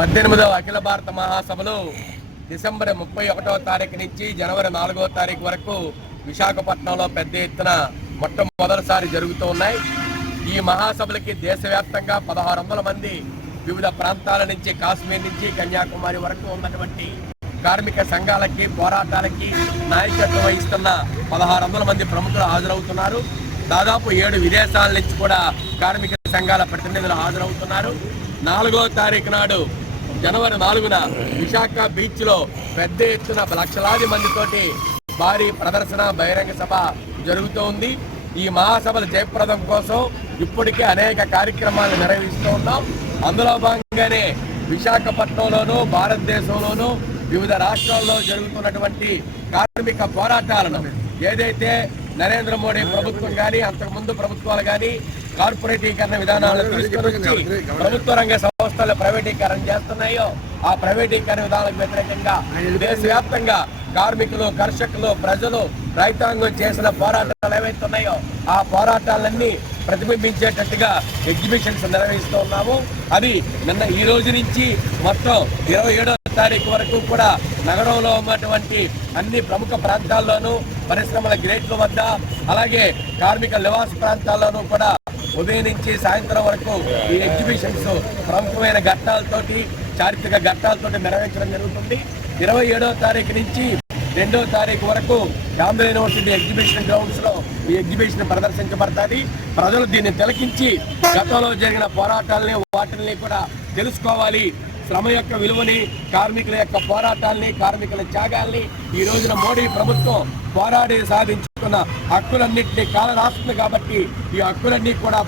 18వ అఖిల భారత మహాసభలు డిసెంబర్ 31వ తారీఖు నుంచి జనవరి 4వ తారీఖు వరకు విశాఖపట్నంలో పెద్ద ఎత్తున మొట్టమొదటిసారి జరుగుతూ ఉన్నాయి. ఈ మహాసభలకి దేశవ్యాప్తంగా 1600 మంది వివిధ ప్రాంతాల నుంచి, కాశ్మీర్ నుంచి కన్యాకుమారి వరకు ఉన్నటువంటి కార్మిక సంఘాలకి, పోరాటాలకి నాయకత్వం వహిస్తున్న 1600 మంది ప్రముఖులు హాజరవుతున్నారు. దాదాపు 7 విదేశాల నుంచి కూడా కార్మిక సంఘాల ప్రతినిధులు హాజరవుతున్నారు. 4వ తారీఖు నాడు జనవరి 4న విశాఖ బీచ్ లో పెద్ద ఎత్తున లక్షలాది మందితోటి భారీ ప్రదర్శన, బహిరంగ సభ జరుగుతూ ఉంది. ఈ మహాసభల జయప్రదం కోసం ఇప్పటికే అనేక కార్యక్రమాలు నిర్వహిస్తూ ఉన్నాం. అందులో భాగంగానే విశాఖపట్నంలోనూ, భారతదేశంలోనూ వివిధ రాష్ట్రాల్లో జరుగుతున్నటువంటి కార్మిక పోరాటాలను ఏదైతే నరేంద్ర మోడీ ప్రభుత్వం కానీ, అంతకుముందు ప్రభుత్వాలు కానీ కార్పొరేటీకరణ విధానాలను తీసుకొచ్చి ప్రభుత్వ రంగ సంస్థలు ప్రైవేటీకరణ చేస్తున్నాయో, ఆ ప్రైవేటీకరణ విధానాలకు వ్యతిరేకంగా దేశవ్యాప్తంగా కార్మికులు, కర్షకులు, ప్రజలు, రైతాంగం చేసిన పోరాటాలు ఏవైతే ఉన్నాయో ఆ పోరాటాలన్నీ ప్రతిబింబించేటట్టుగా ఎగ్జిబిషన్స్ నిర్వహిస్తూ ఉన్నాము. అది ఈ రోజు నుంచి మొత్తం 27వ తారీఖు వరకు కూడా నగరంలో ఉన్నటువంటి అన్ని ప్రముఖ ప్రాంతాల్లోనూ, పరిశ్రమల గేట్ల వద్ద, అలాగే కార్మిక నివాస ప్రాంతాల్లోనూ కూడా ఉదయం నుంచి సాయంత్రం వరకు ఈ ఎగ్జిబిషన్స్ ప్రముఖమైన ఘట్టాలతోటి, చారిత్రక ఘట్టాలతోటి నిర్వహించడం జరుగుతుంది. 27వ తారీఖు నుంచి 2వ తారీఖు వరకు గాంధీ యూనివర్సిటీ ఎగ్జిబిషన్ గ్రౌండ్స్ లో ఈ ఎగ్జిబిషన్ ప్రదర్శించబడతాయి. ప్రజలు దీన్ని తిలకించి గతంలో జరిగిన పోరాటాలని, వాటిని కూడా తెలుసుకోవాలి. శ్రమ యొక్క విలువని, కార్మికుల యొక్క పోరాటాలని, కార్మికుల త్యాగాల్ని, ఈ రోజున మోడీ ప్రభుత్వం పోరాడి సాధించుకున్న హక్కులన్నింటినీ కాలరాస్తుంది. కాబట్టి ఈ హక్కులన్నీ కూడా